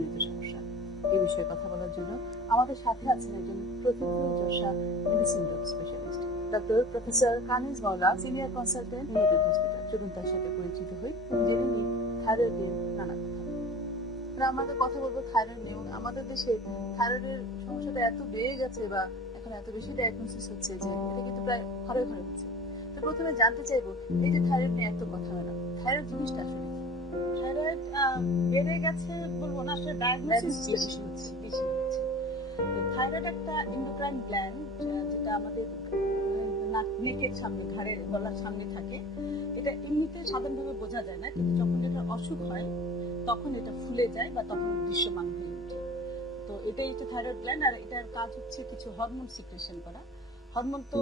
জনিত সমস্যা। এই বিষয়ে কথা বলার জন্য আমাদের সাথে আছেন একজন প্রথিত যশা medicine specialist doctor professor Kaniz Mawla, senior consultant, neurology hospital. চলুন তার সাথে পরিচিত হই, জেনে নিই থাইরয়েডের নানা কথা। আমাদের কথা বলবো থাইরয়েড নিয়ে। আমাদের দেশে থাইরয়েডের সমস্যাটা এত বেড়ে গেছে বা এখন এত বেশি ডায়াগনোসিস হচ্ছে যে এটা কিন্তু প্রায় ঘরে ঘরে হচ্ছে। তো প্রথমে জানতে চাইবো, এই যে থাইরয়েড নিয়ে এত কথা হয় না, থাইরয়েড জিনিসটা আসলে কি? থাইরয়েড বেড়ে গেছে বলবো না, আসলে ডায়াগনোসিস বেশি হচ্ছে। থাইরয়েড একটা এন্ডোক্রাইন গ্ল্যান্ড, যেটা আমাদের নেকের সামনে, ঘাড়ের গলার সামনে থাকে। এটা এমনিতে সাধারণভাবে বোঝা যায় না, কিন্তু যখন এটা অসুখ হয় তখন এটা ফুলে যায় বা তখন দৃশ্যমান হয়ে ওঠে। তো এটাই হচ্ছে থাইরয়েড গ্ল্যান্ড। আর এটার কাজ হচ্ছে কিছু হরমোন সিক্রেশন করা। হরমোন তো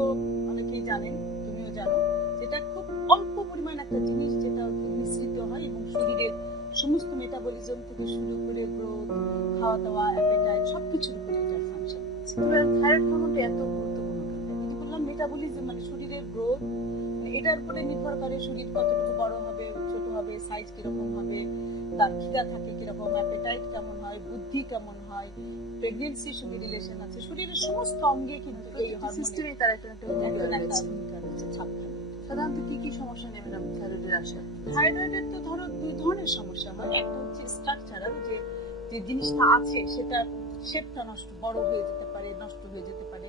অনেকেই জানেন, তুমিও জানো, যেটা খুব অল্প পরিমাণ একটা জিনিস, যেটা মিশ্রিত হয় এবং শরীরের সমস্ত মেটাবলিজম থেকে শুরু করে গ্রোথ, খাওয়া দাওয়া, অ্যাপেটাইট সবকিছুর উপরে এটার ফাংশন আছে। থাইরয়েড হরমোনটা এত গুরুত্বপূর্ণ কেন? বললাম মেটাবলিজম মানে শরীরের গ্রোথ, এটার উপরে নির্ভর করে শরীর কতটুকু বড় হবে, ছোট হবে, সাইজ কিরকম হবে, তার খিদা থাকে কিরকম, অ্যাপেটাইট কেমন হয়, বুদ্ধি কেমন হয়, প্রেগন্যান্সির সঙ্গে রিলেশন আছে। শরীরের সমস্ত অঙ্গে কিন্তু এই সিস্টেমে তার একটা ভূমিকা রয়েছে, ছাপ ফেলে। সাধারণত কি কি সমস্যা নিয়ে ম্যাডাম থাইরয়েডের আসে? থাইরয়েডের তো ধরো দুই ধরনের সমস্যা হয়। একটা হচ্ছে স্ট্রাকচারাল, যে জিনিসটা আছে সেটা শেপটা নষ্ট, বড় হয়ে যেতে পারে, নষ্ট হয়ে যেতে পারে।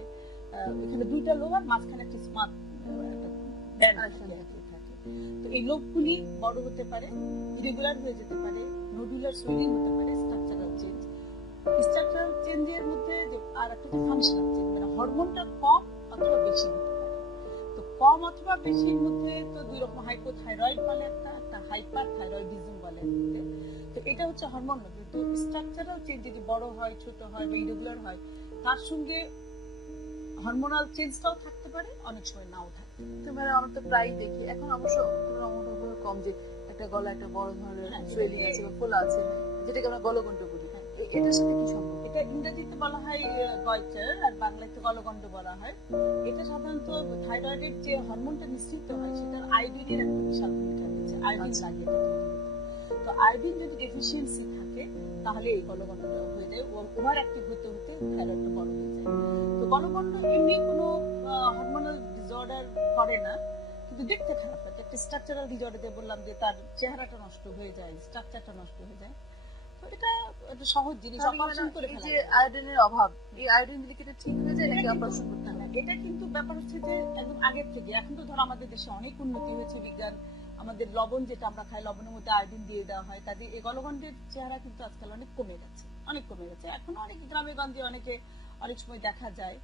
এখানে দুইটা লোব আর মাঝখানে একটা স্মার্ট একটা ব্যান্ড থাকে। তো এই লোবগুলি বড় হতে পারে, ইরেগুলার হয়ে যেতে পারে, নডুলার সুইলিং হতে পারে, স্ট্রাকচারাল চেঞ্জ। স্ট্রাকচারাল চেঞ্জের মধ্যে আর একটা ফাংশনাল চেঞ্জ, মানে হরমোনটা কম অথবা বেশি হতে পারে। তো কম অথবা বেশির মধ্যে তো দুই রকম, হাইপোথাইরয়েড বলে একটা হাইপার থাইরয়েডিজম বলে। তো এটা হচ্ছে হরমোন। তো স্ট্রাকচারাল চেঞ্জ যদি বড় হয়, ছোট হয় বা ইরেগুলার হয়, তার সঙ্গে হরমোনাল চেঞ্জটাও থাকতে পারে, অনেক সময় নাও থাকে। তো ম্যাডাম আমরা তো প্রায় দেখি, এখন অবশ্য তুলনামূলকভাবে কম, যে একটা গলা একটা বড় ধরনের সুয়েলিং আছে বা ফোলা আছে, যেটাকে আমরা গলগণ্ড বলি। এটার সাথে কি সম্পর্ক? এটা ইংরেজিতে বলা হয় গয়টার, আর বাংলাতে গলগণ্ড বলা হয়। এটা সাধারণত থাইরয়েডের যে হরমোনটা নিঃসৃত হয় সেটার আয়োডিনের একটা বিশাল ভূমিকা রয়েছে। আয়োডিন লাগে এটা তৈরি হতে। তো আয়োডিন যদি ডেফিসিয়েন্সি থাকে তাহলে এই গলগণ্ডটা হয়ে যায়, ওভার অ্যাক্টিভ হতে হতে থাইরয়েডটা বড় হয়ে যায়। তো গলগণ্ড এমনি কোনো হরমোনাল ডিসঅর্ডার করে না, কিন্তু দেখতে খারাপ লাগে। একটা স্ট্রাকচারাল ডিসঅর্ডার বললাম যে তার চেহারাটা নষ্ট হয়ে যায়, স্ট্রাকচারটা নষ্ট হয়ে যায়। এটা একটা সহজ জিনিস, অপারেশন করে ফেলা যায়। এই যে আয়োডিনের অভাব, এই আয়োডিন দিলে কি এটা ঠিক হয়ে যায় নাকি অপারেশন করতে হবে? এটা কিন্তু ব্যাপার হচ্ছে যে একদম আগের থেকে, এখন তো ধরো আমাদের দেশে অনেক উন্নতি হয়েছে বিজ্ঞান, আমাদের লবণ যেটা আমরা খাই, লবণের মধ্যে আয়োডিন দিয়ে দেওয়া হয়, কাজে এই গলগণ্ডের চেহারা কিন্তু আজকাল অনেক কমে গেছে, অনেক কমে গেছে। এখন অনেক গ্রামে গঞ্জে অনেকে অনেক সময় দেখা যায়।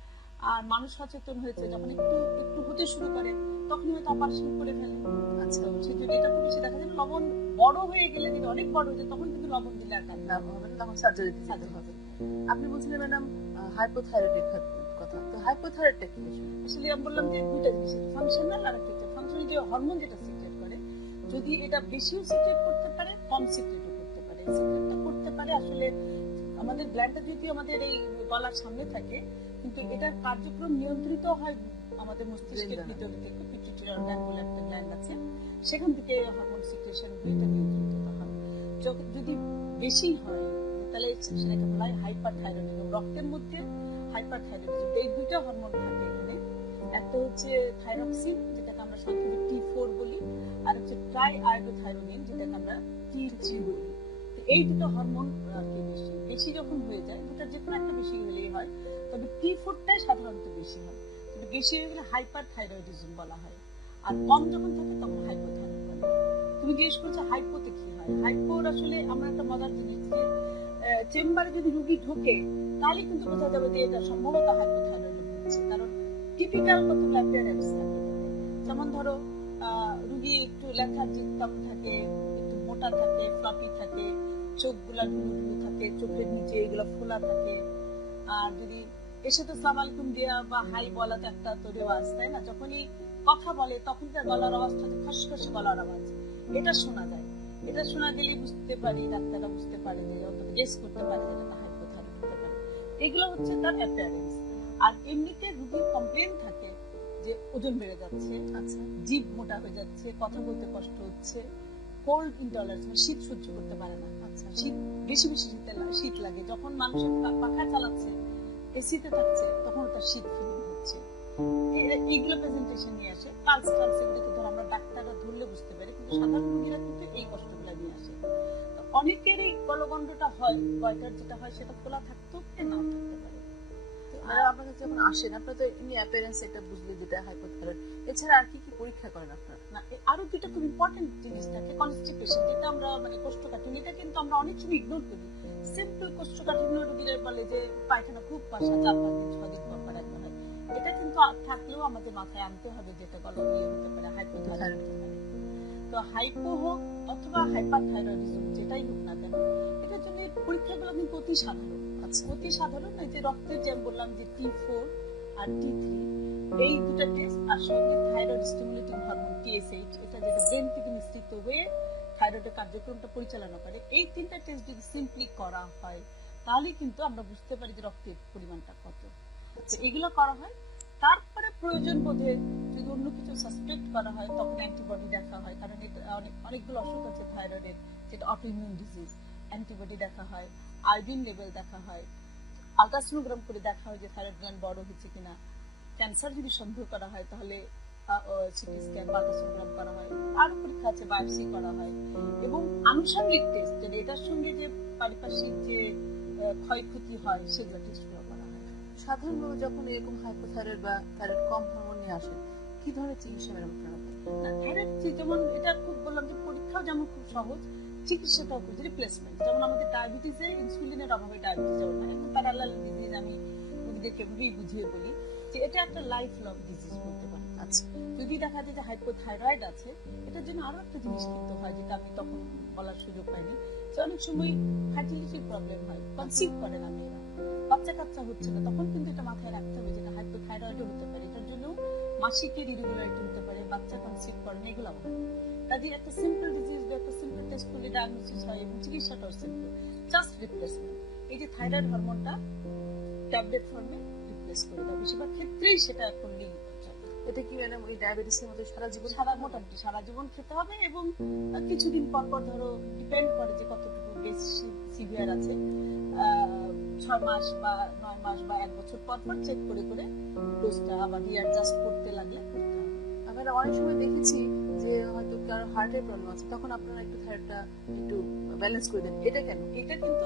আর মানুষ সচেতন হয়েছে, যখন একটু একটু হতে শুরু করে তখন হয়তো অপারেশন করে ফেলে। আচ্ছা, সেজন্য এটা তো বেশি দেখা যায় না। লবণ বড় হয়ে গেলে, যদি অনেক বড় হয়ে যায়, তখন কিন্তু লবণ দিলে আর কাজ হবে না, তখন সার্জারি হবে। আপনি বলছিলেন ম্যাডাম হাইপোথাইরয়েডের কথা। তো হাইপোথাইরয়েডটা কি? আসলে আমি বললাম যে দুইটা জিনিস, ফাংশনাল আর একটা ফাংশনাল। যে হরমোন যেটা সিক্রেট করে, যদি এটা বেশিও সিক্রেট করতে পারে, কম সিক্রেটও করতে পারে। সিক্রেটটা করতে পারে আসলে আমাদের গ্ল্যান্ডটা যদি আমাদের এই গলার সামনে থাকে, কিন্তু এটার কার্যক্রম নিয়ন্ত্রিত হয় আমাদের মস্তিষ্কের ভিতর থেকে। পিটুইটারি গ্ল্যান্ড বলে একটা গ্ল্যান্ড আছে, সেখান থেকে হরমোন সিক্রেশন হয়ে এটা নিয়ন্ত্রিত হয়। যদি বেশি হয় তাহলে সেটাকে বলা হয় হাইপারথাইরয়েডিজম। রক্তের মধ্যে হাইপারথাইরয়েডিজম, এই দুইটা হরমোন থাকে এখানে। একটা হচ্ছে থাইরক্সিন, যেটাকে আমরা সংক্ষেপে T4 বলি, আর হচ্ছে ট্রাইআয়োডোথাইরোনিন, যেটাকে আমরা T3 বলি। এই দুটো হরমোন আর কি বেশি যখন হয়ে যায়, দুটার যে কোনো একটা বেশি হলেই হয়, তবে T4টাই সাধারণত বেশি হয়। কিন্তু বেশি হয়ে গেলে হাইপারথাইরয়েডিজম বলা হয়, আর কম যখন থাকে তখন হাইপোথাইরয়েড বলা হয়। তুমি জিজ্ঞেস করছো হাইপোতে কি হয়। হাইপোর আসলে আমরা একটা মজার জিনিস, যে চেম্বারে যদি রুগী ঢোকে তাহলে কিন্তু বোঝা যাবে যে এটা সম্ভবত হাইপোথাইরয়েড হচ্ছে, কারণ টিপিক্যাল কতগুলো অ্যাপিয়ারেন্স থাকে। যেমন ধরো রুগী একটু লেথার্জিক থাকে, একটু মোটা থাকে, ফ্লপি থাকে, চোখগুলা ঢুলু ঢুলু থাকে, চোখের নিচে এগুলো ফোলা থাকে। আর যদি এসে তো সালাম আলাইকুম দেয়া বা হাই বলা তো একটা তো রেওয়াজ, তাই না? যখনই কথা বলে তখন তার গলার আওয়াজটা খসখস গলার আওয়াজ, এটা শোনা যায়। এটা শোনা গেলে বুঝতে পারি, ডাক্তাররা বুঝতে পারে, যে অন্তত গেস করতে পারে যে এটা হাইপোথাইরয়েড হতে পারে। এগুলো হচ্ছে তার অ্যাপিয়ারেন্স। আর এমনিতে রোগীর কমপ্লেইন থাকে যে ওজন বেড়ে যাচ্ছে, আচ্ছা, জিভ মোটা হয়ে যাচ্ছে, কথা বলতে কষ্ট হচ্ছে, কোল্ড ইনটলারেন্স, মানে শীত সহ্য করতে পারে না। আচ্ছা শীত বেশি বেশি শীত লাগে, যখন মানুষের পাখা চালাচ্ছে, এসিতে থাকছে, তখন তার শীত ফিলিং হচ্ছে। এইগুলো প্রেজেন্টেশন নিয়ে আসে। পালস টালস এগুলো তো ধর আমরা ডাক্তাররা ধরলে বুঝতে পারি, কিন্তু সাধারণ রোগীরা কিন্তু এই কষ্টগুলো নিয়ে আসে। তো অনেকেরই গলগণ্ডটা হয়, গয়টার যেটা হয় সেটা খোলা থাকতেও পারে, নাও থাকতে পারে। ম্যাডাম আপনার কাছে যখন আসেন আপনারা তো এমনি অ্যাপিয়ারেন্স এটা বুঝলে যেটা হাইপোথাইরয়েড, এছাড়া আর কি কি পরীক্ষা করেন আপনারা? না, আরো দুটো খুব ইম্পর্টেন্ট জিনিস থাকে, কনস্টিপেশন, যেটা আমরা মানে কোষ্ঠকাঠিন্য, এটা কিন্তু আমরা অনেক সময় ইগনোর করি। সিম্পল কোষ্ঠকাঠিন্য রোগীরা বলে যে পায়খানা খুব পাশা, 4-5 দিন 6 দিন পর পর একবার হয়। এটা কিন্তু থাকলেও আমাদের মাথায় আনতে হবে যেটা গলগীয় হতে পারে, হাইপোথাইরয়েড হতে পারে। তো হাইপো হোক অথবা হাইপারথাইরয়েডিজম, যেটাই হোক না কেন, এটার জন্য পরীক্ষাগুলো কিন্তু অতি সাধারণ। আচ্ছা অতি সাধারণ, এই যে রক্তের, যেমন বললাম যে T4 আর T3, এই দুটো টেস্ট, আর সঙ্গে থাইরয়েড স্টিমুলেটিং হরমোন TSH, এটা যেটা ব্রেন থেকে নিঃসৃত হয়ে থাইরয়েডের কার্যক্রমটা পরিচালনা করে, এই তিনটা টেস্ট যদি সিম্পলি করা হয় তাহলে কিন্তু আমরা বুঝতে পারি যে রক্তের পরিমাণটা কত। তো এগুলো করা হয়। তারপরে প্রয়োজন বোধে যদি অন্য কিছু সাসপেক্ট করা হয় তখন অ্যান্টিবডি দেখা হয়, কারণ এটা অনেকগুলো অসুখ আছে থাইরয়েডের, যেটা অটোইমিউন ডিজিজ। অ্যান্টিবডি দেখা হয়, আয়োডিন লেভেল দেখা হয়, আলট্রাসোনোগ্রাম করে দেখা হয় যে থাইরয়েড গ্ল্যান্ড বড় হচ্ছে কিনা। ক্যান্সার যদি সন্দেহ করা হয় তাহলে সিটি স্ক্যান বা আলট্রাসোনোগ্রাম করা হয়। আরো পরীক্ষা আছে, বায়োপসি করা হয়। এবং আনুষঙ্গিক টেস্ট, যেটা এটার সঙ্গে যে পারিপার্শ্বিক যে ক্ষয়ক্ষতি হয় সেগুলো টেস্ট করা হয়। সাধারণভাবে যখন এরকম হাইপোথাইরয়েড বা থাইরয়েড কম হরমোন নিয়ে আসেন কি ধরনের চিকিৎসা ম্যাডাম আপনারা করেন? থাইরয়েড যেমন এটা খুব বললাম যে পরীক্ষাও যেমন খুব সহজ, চিকিৎসাটাও খুব, রিপ্লেসমেন্ট। যেমন আমাদের ডায়াবেটিসে ইনসুলিনের অভাবে ডায়াবেটিস যেমন হয়, এখন প্যারালাল ডিজিজ আমি রোগীদেরকে এভাবেই বুঝিয়ে বলি যে এটা একটা লাইফ লং ডিজিজ বলতে পারি। আচ্ছা যদি দেখা যায় যে হাইপোথাইরয়েড আছে, এটার জন্য আরো একটা জিনিস কিন্তু হয়, যেটা আমি তখন বলার সুযোগ পাইনি, যে অনেক সময় ফার্টিলিটির প্রবলেম হয়, কনসিভ করে না মেয়েরা, বাচ্চা কাচ্চা হচ্ছে না, তখন কিন্তু এটা মাথায় রাখতে হবে যেটা হাইপোথাইরয়েডও হতে পারে। এটার জন্য মাসিকের ইরেগুলারিটি হতে পারে, বাচ্চা কনসিভ করে না, এগুলো হয়। কাজে একটা সিম্পল ডিজিজ বা একটা সিম্পল টেস্ট করলে ডায়াগনোসিস হয় এবং চিকিৎসাটাও সিম্পল, জাস্ট রিপ্লেসমেন্ট। এই যে থাইরয়েড হরমোনটা ট্যাবলেট ফর্মে রিপ্লেস করে দেয়, বেশিরভাগ ক্ষেত্রেই সেটা করলেই এটা কি ম্যাডাম ওই ডায়াবেটিসের মধ্যে সারা জীবন মোটামুটি সারা জীবন খেতে হবে। এবং কিছুদিন পর পর ধরো ডিপেন্ড করে যে কতটুকু বেশি সিভিয়ার আছে, 6 মাস বা 9 মাস বা 1 বছর পর পর চেক করে করে ডোজটা আবার রিঅ্যাডজাস্ট করতে লাগলে করতে হবে। আমরা অনেক সময় দেখেছি যে হয়তো কারো হার্টের প্রবলেম আছে, তখন আপনারা একটু থাইরয়েডটা একটু ব্যালেন্স করে দেন, এটা কেন? এটা কিন্তু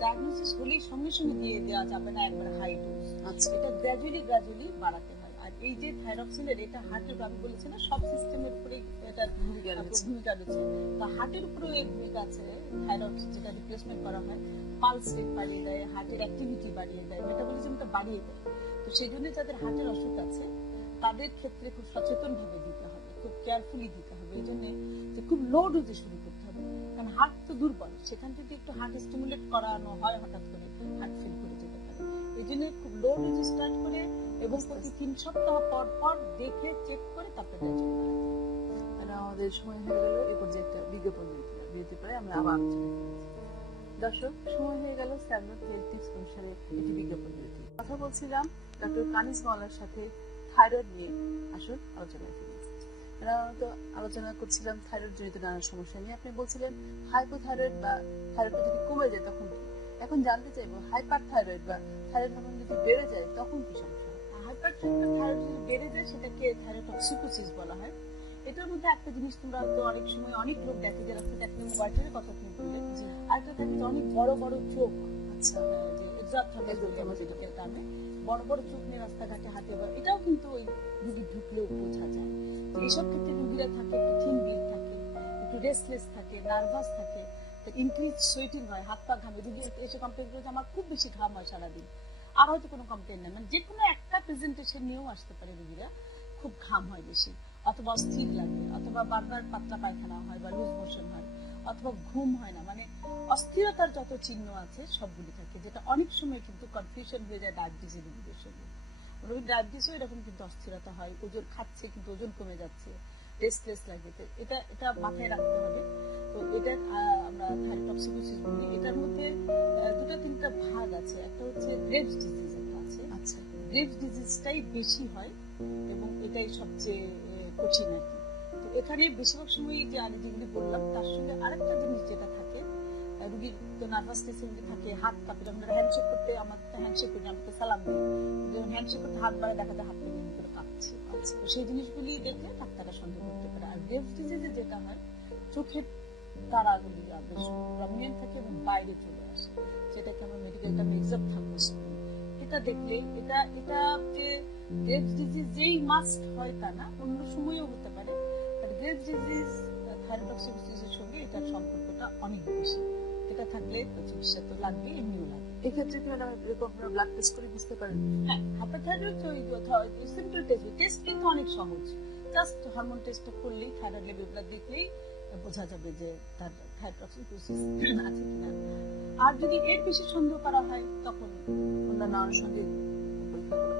ডায়াগনোসিস হলেই সঙ্গে সঙ্গে দিয়ে দেওয়া যাবে না একবার হাই ডোজ। আচ্ছা এটা গ্র্যাজুয়ালি বাড়াতে হয়। আর এই যে থাইরক্সিনের, এটা হার্টের, আমি বলেছি না সব সিস্টেমের উপরে এটার ভূমিকা রয়েছে, তো হার্টের উপরেও এর ভূমিকা আছে। থাইরক্স যেটা রিপ্লেসমেন্ট করা হয়, পালস রেট বাড়িয়ে দেয়, হার্টের অ্যাক্টিভিটি বাড়িয়ে দেয়, মেটাবলিজমটা বাড়িয়ে দেয়। তো সেই জন্য যাদের হার্টের অসুখ আছে তাদের ক্ষেত্রে খুব সচেতন ভাবে দিতে হবে, খুব কেয়ারফুলি দিতে হবে। এই জন্য যে খুব লো ডোজে শুরু করতে হবে, কারণ হার্ট তো দুর্বল, সেখান থেকে একটু হার্ট স্টিমুলেট করানো হয় হঠাৎ করে হার্ট ফেল করে যেতে পারে। এই জন্য খুব লো ডোজে স্টার্ট করে এবং প্রতি 3 সপ্তাহ পর পর দেখে চেক করে তারপরে গ্র্যাজুয়ালি বাড়াতে হবে। মানে আমাদের সময় হয়ে গেল, এ পর্যায়ে একটা বিজ্ঞাপন বিরতি পরে আমরা আবার আলোচনা করছি। দর্শক, সময় হয়ে গেল স্ট্যান্ডার্ড হেলথ টিপস অনুসারে একটি বিজ্ঞাপন বিরতি। কথা বলছিলাম ডক্টর কানিজ মাওলার সাথে থাইরয়েড নিয়ে। আসুন আলোচনায় ফিরে। আমরা তো আলোচনা করছিলাম থাইরয়েড জনিত নানা সমস্যা নিয়ে। আপনি বলছিলেন হাইপোথাইরয়েড বা থাইরয়েডটা যদি কমে যায় তখন কি? এখন জানতে চাইবো হাইপার থাইরয়েড বা থাইরয়েড হরমোন যদি বেড়ে যায় তখন কি সমস্যা হয়? থাইরয়েড যদি বেড়ে যায় সেটাকে থাইরয়েডক্সিকোসিস বলা হয়। এটার মধ্যে একটা জিনিস তোমরা তো অনেক সময় অনেক লোক দেখে যারা ওয়াটারের কথা তুমি বললে, আরেকটা থাকে যে অনেক বড় বড় চোখ। আচ্ছা যে এক্সাথমাসিস বড় বড় চোখ নিয়ে রাস্তাঘাটে হাঁটে, এটাও কিন্তু ওই রুগী ঢুকলেও বোঝা যায়। তো এইসব ক্ষেত্রে রুগীরা থাকে একটু থিন বিল থাকে, একটু রেস্টলেস থাকে, নার্ভাস থাকে, ইনক্রিজ সোয়েটিং হয়, হাত পা ঘামে। রুগী এসে কমপ্লেন করে যে আমার খুব বেশি ঘাম হয় সারাদিন, আর হয়তো কোনো কমপ্লেন নেই, মানে যে কোনো একটা প্রেজেন্টেশন নিয়েও আসতে পারে রুগীরা, খুব ঘাম হয় বেশি, অথবা অস্থির লাগে, অথবা বারবার পাতলা পায়খানা হয় বা লুজ মোশন হয়, অথবা ঘুম হয় না, মানে অস্থিরতার যত চিহ্ন আছে সবগুলি থাকে, যেটা অনেক সময় কিন্তু কনফিউশন হয়ে যায় ডায়াবেটিসের রোগীদের সঙ্গে। ডায়াবেটিসও এরকম কিন্তু অস্থিরতা হয়, ওজন খাচ্ছে কিন্তু ওজন কমে যাচ্ছে, রেস্টলেস লাগে, এটা মাথায় রাখতে হবে। তো এটা আমরা থাইরয়েডক্সিকোসিস বলি। এটার মধ্যে 2-3টা ভাগ আছে। একটা হচ্ছে গ্রেভস ডিজিজ, একটা আছে। আচ্ছা গ্রেভস ডিজিজটাই বেশি হয় এবং এটাই সবচেয়ে কঠিন আর কি। তো এখানে বেশিরভাগ সময় যে আমি যেগুলি বললাম তার সঙ্গে আরেকটা জিনিস যেটা থাকে, রুগীর তো নার্ভাসনেস এমনি থাকে, হাত কাঁপে, যখন হ্যান্ডশেক করতে, আমাদের তো হ্যান্ডশেক করি, আমি তো সালাম দিই, যখন হ্যান্ডশেক করতে হাত বাড়ায় দেখা যায় হাত পা এমনি করে কাঁপছে। তো সেই জিনিসগুলি দেখলে ডাক্তাররা সন্দেহ করতে পারে। আর গ্রেভস ডিজিজে যেটা হয়, চোখের তারাগুলি বেশ প্রমিনেন্ট থাকে এবং বাইরে চলে আসে, সেটাকে আমরা মেডিকেল টার্মে এক্সাপথালমাস বলি। এটা দেখলে এটা এটা যে গ্রেভস ডিজিজ যেই মাস্ট হয় তা না, অন্য সময়ও হতে পারে, বাট গ্রেভস ডিজিজ থাইরয়েডক্সিকোসিসের সঙ্গে এটার সম্পর্কটা অনেক বেশি। এটা থাকলে চিকিৎসা তো লাগবে, এমনিও লাগবে। এক্ষেত্রে কি ম্যাডাম আপনারা ব্লাড টেস্ট করে বুঝতে পারেন? হ্যাঁ, হাইপারথাইরয়েড সিম্পল টেস্ট কিন্তু অনেক সহজ, জাস্ট হরমোন টেস্টটা করলেই, থাইরয়েড লেভেলটা দেখলেই বোঝা যাবে যে তার থাইরয়েডক্সিকোসিস আছে কিনা। আর যদি এর বেশি সন্দেহ করা হয় তখন অন্যান্য আনুষঙ্গিক পরীক্ষা করো।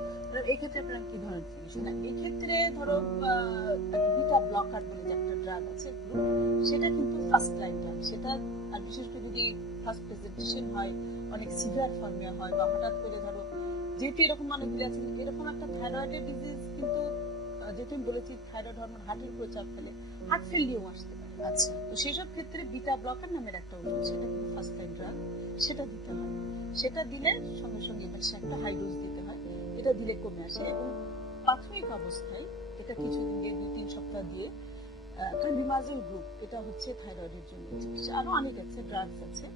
এই ক্ষেত্রে আপনারা কি ধরনের চিকিৎসা? না, এই ক্ষেত্রে ধরো বিটা ব্লকার বলে যে একটা ড্রাগ আছে, সেটা কিন্তু ফার্স্ট লাইন ড্রাগ। সেটা আর বিশেষ করে যদি ফার্স্ট প্রেজেন্টেশন হয়, অনেক সিভিয়ার ফর্মিয়া হয়, বা হঠাৎ করে ধরো, যেহেতু এরকম অনেকগুলি আছে, এরকম একটা থাইরয়েডের ডিজিজ কিন্তু, যেহেতু আমি বলেছি থাইরয়েড হরমোন হার্টের উপর চাপ ফেলে, হার্ট ফেলিও আসতে পারে। আচ্ছা, তো সেসব ক্ষেত্রে বিটা ব্লকার নামের একটা ওষুধ, সেটা কিন্তু ফার্স্ট লাইন ড্রাগ, সেটা দিতে হয়। সেটা দিলে সঙ্গে সঙ্গে একটা হাই ডোজ দিতে হয়, এটা দিলে কমে আসে। এবং প্রাথমিক অবস্থায় এটা কিছুদিন দিয়ে 2-3 সপ্তাহ দিয়ে কার্বিমাজল গ্রুপ, এটা হচ্ছে থাইরয়েডের জন্য চিকিৎসা। আরো অনেক আছে, ড্রাগস আছে।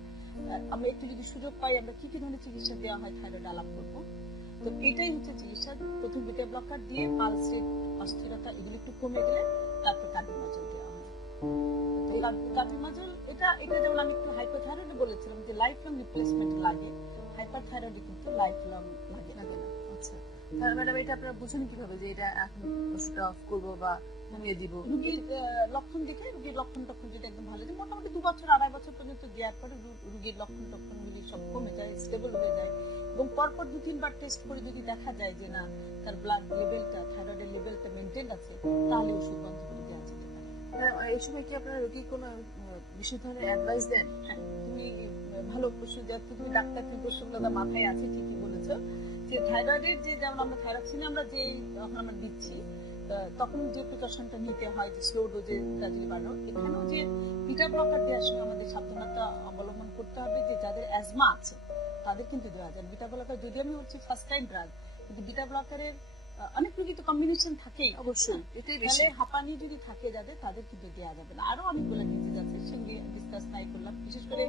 আমরা একটু যদি সুযোগ পাই, আমরা কি কি ধরনের চিকিৎসা দেওয়া হয় থাইরয়েড আলাপ করবো। তো এটাই হচ্ছে চিকিৎসা। প্রথম বিটা ব্লকার দিয়ে পালস রেট, অস্থিরতা এগুলো একটু কমে গেলে তারপর কার্বিমাজল দেওয়া হয়। কার্বিমাজল এটা যেমন আমি একটু হাইপারথাইরয়েডে বলেছিলাম যে লাইফ লং রিপ্লেসমেন্ট লাগে, হাইপারথাইরয়েডে কিন্তু লাইফ লং লাগে না। আচ্ছা, তাহলে ম্যাডাম এটা আপনারা বুঝেন কিভাবে যে এটা এখন ওষুধটা অফ করবো বা কমিয়ে দিব? রুগীর লক্ষণ দেখে, রুগীর লক্ষণ টক্ষণ যদি একদম ভালো, যে মোটামুটি 2 বছর 2.5 বছর পর্যন্ত দেওয়ার পরে রুগীর লক্ষণ টক্ষণ সব কমে যায়, স্টেবল হয়ে যায়, এবং পরপর 2-3 বার টেস্ট করে যদি দেখা যায় যে না, তার ব্লাড লেভেলটা, থাইরয়েডের লেভেলটা মেনটেন আছে, তাহলে ওষুধ বন্ধ করে দেওয়া যেতে পারে। এই সময় কি আপনারা রোগীর কোনো বিশেষ ধরনের অ্যাডভাইস দেন? হ্যাঁ, তুমি ভালো প্রশ্ন, যেহেতু তুমি ডাক্তার, তুমি প্রশ্নগুলো মাথায় আছে, ঠিকই বলেছো। যে থাইরয়েডের যে, যেমন আমরা থাইরক্সিন আমরা যে যখন আমরা দিচ্ছি, তখন যে প্রিকশনটা নিতে হয় যে স্লো ডোজে যদি বাড়ানো, এখানেও যে বিটা ব্লকার দেওয়ার সময় আমাদের সাবধানতা অবলম্বন করতে হবে যে যাদের অ্যাজমা আছে তাদের কিন্তু দেওয়া যায়। বিটা ব্লকার যদি আমি হচ্ছে ফার্স্ট টাইম ড্রাগ, কিন্তু বিটা ব্লকারের অনেক রোগী তো কম্বিনেশন থাকেই, অবশ্যই এটাই বেশি। তাহলে হাঁপানি যদি থাকে যাদের, তাদের কিন্তু দেওয়া যাবে না। আরো অনেকগুলো ডিজিজ আছে, সেগুলি ডিসকাস নাই করলাম। বিশেষ করে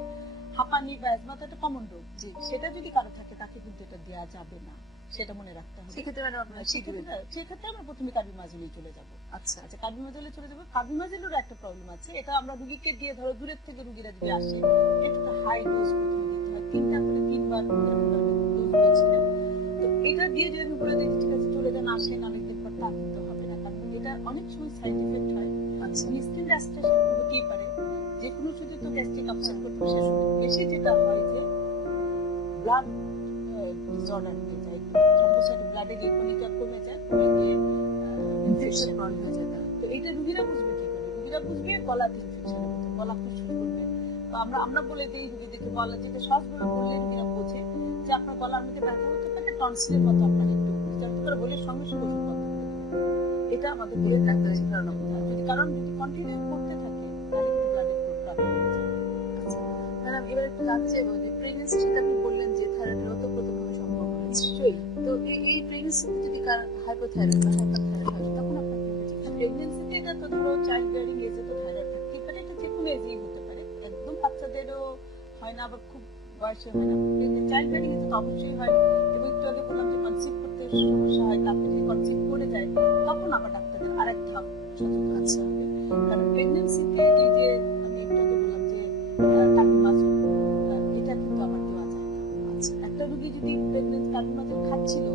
হাঁপানি বা অ্যাজমা তো একটা কমন রোগ, সেটা যদি কারো থাকে তাকে কিন্তু এটা দেওয়া যাবে না, সেটা মনে রাখতে হবে। সেক্ষেত্রে ম্যাডাম আপনারা সেক্ষেত্রে আমরা প্রথমে কার্বিমাজলে চলে যাবো। আচ্ছা, কার্বিমাজলে চলে যাবো। কার্বিমাজলেরও একটা প্রবলেম আছে, এটা আমরা রুগীকে দিয়ে, ধরো দূরের থেকে রুগীরা যদি আসে, একটু হাই ডোজ প্রথমে দিতে হয়, 3টা করে 3 বার ডোজ দিয়েছি না। তো এটা দিয়ে যদি আমি বলে দিই ঠিক আছে চলে যান, আসেন অনেকদিন পর, তা কিন্তু হবে না, কারণ এটা অনেক সময় সাইড এফেক্ট হয়। আচ্ছা, স্কিন র্যাশটেশন হতেই পারে, যে কোনো ওষুধে তো গ্যাস্ট্রিক আপসেট করতে শেষ হতে বেশি যেটা হয় যে ব্লাড ডিসঅর্ডার হয়ে যায়, থ্রম্বোসাইট ব্লাডে গ্লুকোনিটা কমে যায়, কমে গিয়ে ইনফেকশন হয়ে যায়। তো এটা রুগীরা বুঝবে কি করে? রুগীরা বুঝবে গলাতে ইনফেকশন হচ্ছে, গলা খুশখুশ করবে। তো আমরা বলে দিই রুগীদেরকে, গলা যেটা সহজভাবে বললে রুগীরা বোঝে যে আপনার গলার মধ্যে ব্যথা হতে পারে, টনসিলের মতো আপনার একটু বুঝতে করে বলে সঙ্গে সঙ্গে ওষুধ বন্ধ করে দেবে। এটা আমাদের বলে ডাক্তার শেখানো কথা। কারণ যদি কন্টিনিউ করতে থাকে তাহলে কিন্তু ব্লাডের প্রবলেম হয়ে যায়। আচ্ছা ম্যাডাম, এবার একটু জানতে চাইবো যে প্রেগন্যান্সির সাথে আপনি বললেন যে থাইরয়েডের ওতপ্রোতভাবে সম্পর্ক রয়েছে। নিশ্চয়ই। তো এই প্রেগন্যান্সিতে যদি হাইপোথাইরয়েড বা হাইপারথাইরয়েড হয়, তখন আপনার প্রেগন্যান্সিতে এটা তো ধরো চাইল্ড বিয়ারিং এজে তো থাইরয়েড থাকতেই পারে, এটা যে কোনো এজেই হতে পারে, একদম বাচ্চাদেরও হয় না, আবার খুব বয়সে হয় না। চাইল্ড বিয়ারিং এজে তো অবশ্যই হয়। এবং একটু আগে বললাম যে কনসিভ করতে সমস্যা হয়, তারপরে যদি কনসিভ করে যায় তখন আবার ডাক্তারদের আরেক ধাপ সচেতন আছে হবে। কারণ প্রেগন্যান্সিতে এই যে আমি একটু আগে বললাম যে কার্বিমাজল, এটা কিন্তু আবার দেওয়া যায় না। আচ্ছা, একটা রোগী যদি কার্বিমাজল খাচ্ছিল,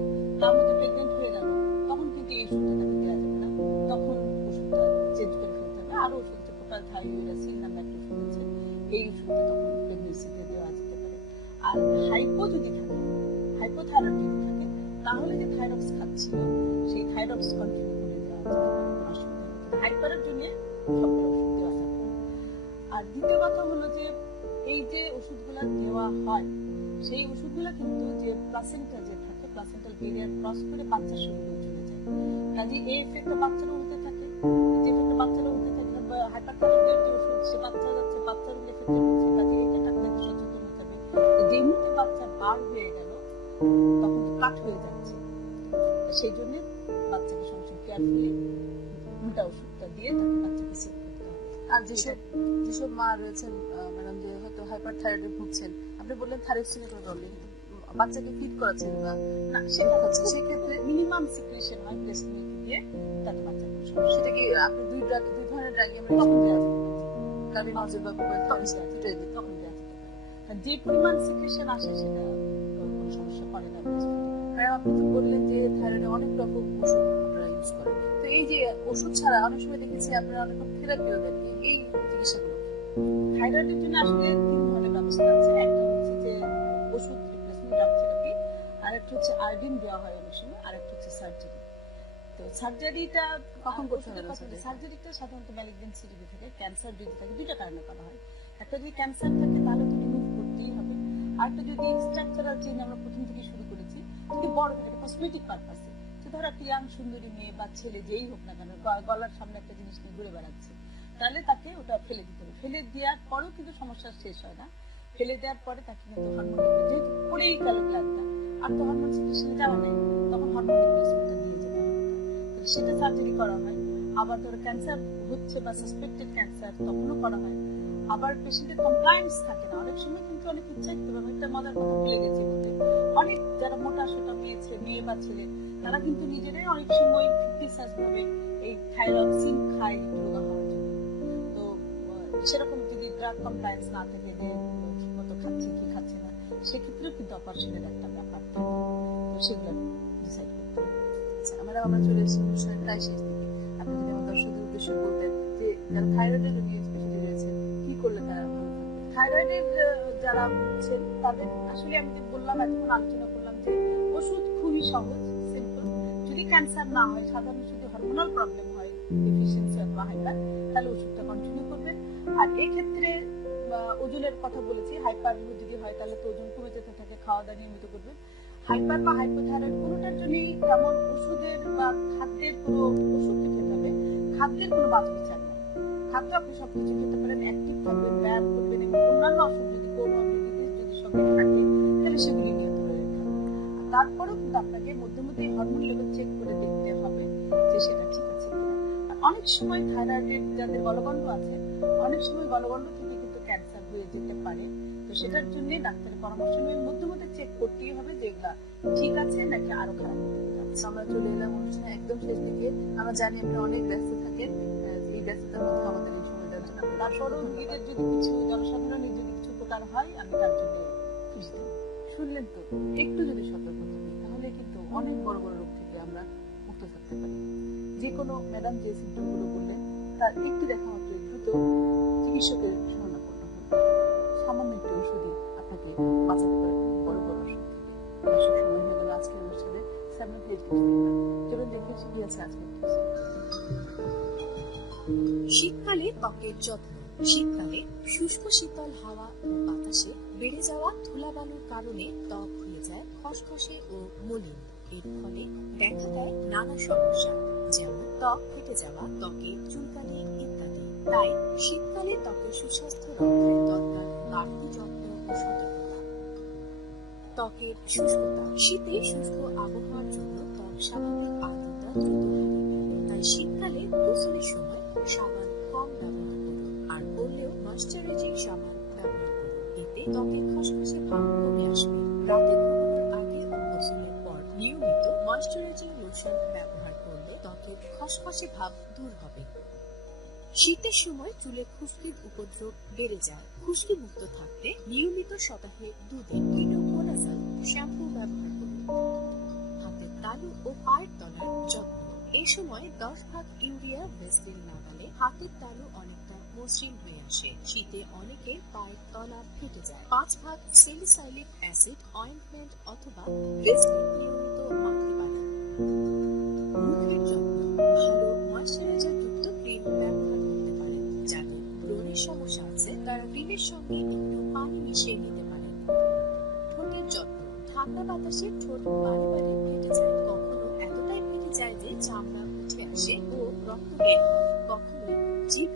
তার মধ্যে প্রেগনেন্ট হয়ে গেল, তখন কিন্তু এই ওষুধটা তাকে দেওয়া যাবে না, তখন ওষুধটা চেঞ্জ করে ফেলতে হবে। আরো ওষুধ আছে, প্রোপাল থাইরয়েডাসিন নামে একটা ওষুধ আছে, এই ওষুধটা তখন প্রেগনেন্সিতে দেওয়া যেতে পারে। আর হাইপো যদি থাকে, হাইপোথাইরয়েড যদি থাকে, তাহলে যে থাইরক্স খাচ্ছিল সেই থাইরক্স কন্টিনিউ করে দেওয়া যেতে পারে, কোনো অসুবিধা নেই। হাইপারের জন্য সবগুলো ওষুধ দেওয়া যাবে না। আর দ্বিতীয় কথা হলো যে এই যে ওষুধগুলো দেওয়া হয়, সেই ওষুধগুলো কিন্তু যে প্লাসেন্টা যে থাকে, প্লাসেন্টাল ব্যারিয়ার ক্রস করে বাচ্চার শরীরে চলে যায়, কাজে এই এফেক্টটা বাচ্চারও হতে থাকে, যে ক্ষেত্রে বাচ্চারা উঠে থাকে বা হাইপারথাইরয়েডের যে ওষুধ সে বাচ্চা যাচ্ছে বাচ্চার এফেক্টেড হচ্ছে, কাজে এটা ডাক্তারকে সচেতন হতে হবে। যে মুহূর্তে বাচ্চা বার হয়ে গেল তখন তো কাট হয়ে যাচ্ছে, সেই জন্য বাচ্চাকে সবসময় কেয়ারফুলি উল্টা ওষুধটা দিয়ে তাকে বাচ্চাকে সেভ করতে হবে। আর যেসব মা রয়েছেন ম্যাডাম যে হয়তো হাইপারথাইরয়েডে ভুগছেন, আপনি বললেন থাইরক্সিনের কোনো দরকার নেই, বাচ্চাকে ফিড করাচ্ছেন বা না সেটা হচ্ছে সেক্ষেত্রে মিনিমাম সিক্রেশন হয় ব্রেস্ট মিল্ক দিয়ে, তাতে বাচ্চার কোনো সমস্যা সেটা কি আপনি দুই ধরনের ড্রাগই আমরা তখন দেওয়া যেতে পারে, কার্বিনজল বা তখন দেওয়া যেতে পারে। কারণ যে পরিমাণ সিক্রেশন আসে সেটা কোনো সমস্যা করে না। ম্যাডাম আপনি তো বললেন যে থাইরয়েডে অনেক রকম ওষুধ আপনারা ইউজ করেন, তো এই যে ওষুধ ছাড়া অনেক সময় দেখেছি আপনারা অনেক রকম থেরাপিও দেন, এই চিকিৎসাগুলো থাইরয়েডের জন্য আসলে 3 ধরনের ব্যবস্থা আছে। একটা হচ্ছে যে ওষুধ রিপ্লেসমেন্ট ড্রাগ থেরাপি, আর একটা হচ্ছে আয়োডিন দেওয়া হয় অনেক সময়, আর একটা হচ্ছে সার্জারি। তো সার্জারিটা কখন করতে হবে? সার্জারিটা সাধারণত ম্যালিগন্যান্সি যদি থাকে, ক্যান্সার যদি থাকে, দুইটা কারণে করা হয়। একটা যদি ক্যান্সার থাকে তাহলে তো রিমুভ করতেই হবে, আর একটা যদি স্ট্রাকচারাল চেঞ্জ আমরা প্রথম থেকে শুরু করেছি, যদি বড় একটা কসমেটিক পারপাসে, তো ধরো একটা ইয়াং সুন্দরী মেয়ে বা ছেলে যেই হোক না কেন গলার সামনে একটা জিনিস নিয়ে ঘুরে বেড়াচ্ছে, তাহলে তাকে ওটা ফেলে দিতে হবে। ফেলে দেওয়ার পরেও কিন্তু সমস্যা শেষ হয় না। ফেলে দেওয়ার পরে তাকে কিন্তু হরমোন, যেহেতু পড়েই গেল ব্লাডটা, আর তো হরমোন সিক্রেশনে যাওয়া নেই, তখন হরমোন রিপ্লেসমেন্টটা দিয়ে যেতে হবে। সেটা সার্জারি করা হয়। আবার ধরো ক্যান্সার হচ্ছে বা সাসপেক্টেড ক্যান্সার, তখনও করা হয়। আবার পেশেন্টের কমপ্লায়েন্স থাকে না, অনেক সময় কিন্তু অনেক ইচ্ছাকৃতভাবে, একটা মজার কথা ভুলে গেছি বলতে, অনেক যারা মোটা সোটা মেয়ে বা ছেলে, তারা কিন্তু নিজেরাই অনেক সময় ফিটনেস ভাবে এই থাইরক্সিন খায় রোগা হওয়ার জন্য। তো সেরকম যদি ড্রাগ কমপ্লায়েন্স না থাকে, যে ঠিকমতো খাচ্ছে কি খাচ্ছে না, সেক্ষেত্রেও কিন্তু অপারেশনের একটা ব্যাপার থাকে। তো সেগুলো ডিসাইড করতে হবে। ম্যাডাম আমরা চলে এসেছি অনুষ্ঠানের প্রায় শেষ দিকে, আপনি যদি আমার দর্শকদের উদ্দেশ্যে বলতেন যে যারা থাইরয়েডের রোগী স্পেশালি রয়েছেন কি করলে তারা ভালো থাকবে? থাইরয়েডের যারা ভুগছেন তাদের আসলে আমি যে বললাম, এতক্ষণ আলোচনা করলাম যে ওষুধ খুবই সহজ, সিম্পল। যদি ক্যান্সার না হয়, সাধারণ যদি হরমোনাল প্রবলেম হয়, ডেফিসিয়েন্সি অথবা হাইপার, তাহলে ওষুধটা কন্টিনিউ করবেন। আর এই ক্ষেত্রে ওজনের কথা বলেছি, হাইপার যদি হয় তাহলে তো ওজন কমে যেতে থাকে, খাওয়া দাওয়া নিয়মিত করবেন। হাইপার বা হাইপোথাইরয়েড কোনোটার জন্যই তেমন ওষুধের বা খাদ্যের কোনো ওষুধ খেতে হবে, খাদ্যের কোনো বাদ বিচার নেই। খাদ্য আপনি সবকিছু খেতে পারেন, অ্যাক্টিভ থাকবেন, ব্যায়াম করবেন, এবং অন্যান্য অসুখ যদি কোমরবিডিটিস যদি সঙ্গে থাকে তাহলে সেগুলি নিয়ন্ত্রণে রাখতে হবে। আর তারপরেও কিন্তু আপনাকে মধ্যে মধ্যে হরমোন লেভেল চেক করে দেখতে হবে যে সেটা ঠিক আছে কিনা। আর অনেক সময় থাইরয়েডের যাদের গলগণ্ড আছে, অনেক সময় গলগণ্ড থেকে কিন্তু ক্যান্সার হয়ে যেতে পারে। তো সেটার জন্য ডাক্তারের পরামর্শ নিয়ে মধ্যে মধ্যে চেক করতেই হবে যে এগুলা ঠিক আছে নাকি আরো খারাপ হতে পারে। আমরা চলে এলাম অনুষ্ঠানে একদম শেষ দিকে। আমরা জানি আপনি অনেক ব্যস্ত থাকেন, এই ব্যস্ততার মধ্যে আমাদের এই সময় দেওয়ার জন্য তারপরও রোগীদের যদি কিছু, জনসাধারণের যদি কিছু উপকার হয়, আমি তার জন্য খুশি থাকি। শুনলেন তো, একটু যদি সতর্ক থাকি তাহলে কিন্তু অনেক বড় বড় রোগ থেকে আমরা মুক্ত থাকতে পারি। যে কোনো ম্যাডাম যে সিমটমগুলো বললেন তার একটু দেখা মাত্র দ্রুত চিকিৎসকের শরণাপন্ন হন। সামান্য একটু ওষুধই আপনাকে বাঁচাতে পারে বড় বড় অসুখ থেকে। দর্শক, সময় হয়ে গেল আজকের অনুষ্ঠানে 7 হেলথ টিপস। চলুন দেখে কি আছে আজকের টিপস। শীতকালে ত্বকের যত্ন। শীতকালে শুষ্ক শীতল হাওয়া ও বাতাসে বেড়ে যাওয়া ধুলাবালুর কারণে ত্বক হয়ে যায় খসখসে ও মলিন। এর ফলে দেখা দেয় নানা সমস্যা, যেমন ত্বক ফেটে যাওয়া, ত্বকে চুলকানি ইত্যাদি। তাই শীতকালে ত্বকের সুস্বাস্থ্য রক্ষায় দরকার বাড়তি যত্ন ও সতর্কতা। ত্বকের শুষ্কতা। শীতে শুষ্ক আবহাওয়ার জন্য ত্বক স্বাভাবিক আর্দ্রতা দ্রুত হারিয়ে ফেলে। তাই শীতকালে গোসলের সময় সাবান কম ব্যবহার করুন, আর করলেও ময়েশ্চারাইজিং সাবান ব্যবহার করুন। এতে ত্বকে খসখসে ভাব কমে আসবে। রাতে ঘুমানোর আগে ও গোসলের পর নিয়মিত ময়েশ্চারাইজিং লোশন ব্যবহার করলে ত্বকের খসখসে ভাব দূর হবে। শীতের সময় চুলে খুশকির উপদ্রব বেড়ে যায়। খুশকি মুক্ত থাকতে নিয়মিত সপ্তাহে 2 দিন কিনোকোনাজল শ্যাম্পু ব্যবহার করুন। হাতের তালু ও পায়ের তলার যত্ন। এই সময় 10 ভাগ ইউরিয়া ভেসলিন লাগালে হাতের তালু অনেকটা মসৃণ হয়ে আসে। শীতে অনেকের পায়ের তলা ফেটে যায়। 5 ভাগ স্যালিসাইলিক অ্যাসিড অয়েন্টমেন্ট অথবা ভেসলিন নিয়মিত মাখতে পারেন। মুখের যত্ন। ভালো ময়েশ্চারাইজার যুক্ত ক্রিম ব্যবহার করতে পারেন। যাদের ব্রণের সমস্যা আছে তারা ক্রিমের সঙ্গে একটু পানি মিশিয়ে নিতে পারেন। ঠোঁটের যত্ন। ঠান্ডা বাতাসে ঠোঁট বারে বারে ফেটে যায়, কখনো এতটাই ফেটে যায় যে চামড়া উঠে আসে ও রক্ত বের হয়, কখনোই জিভ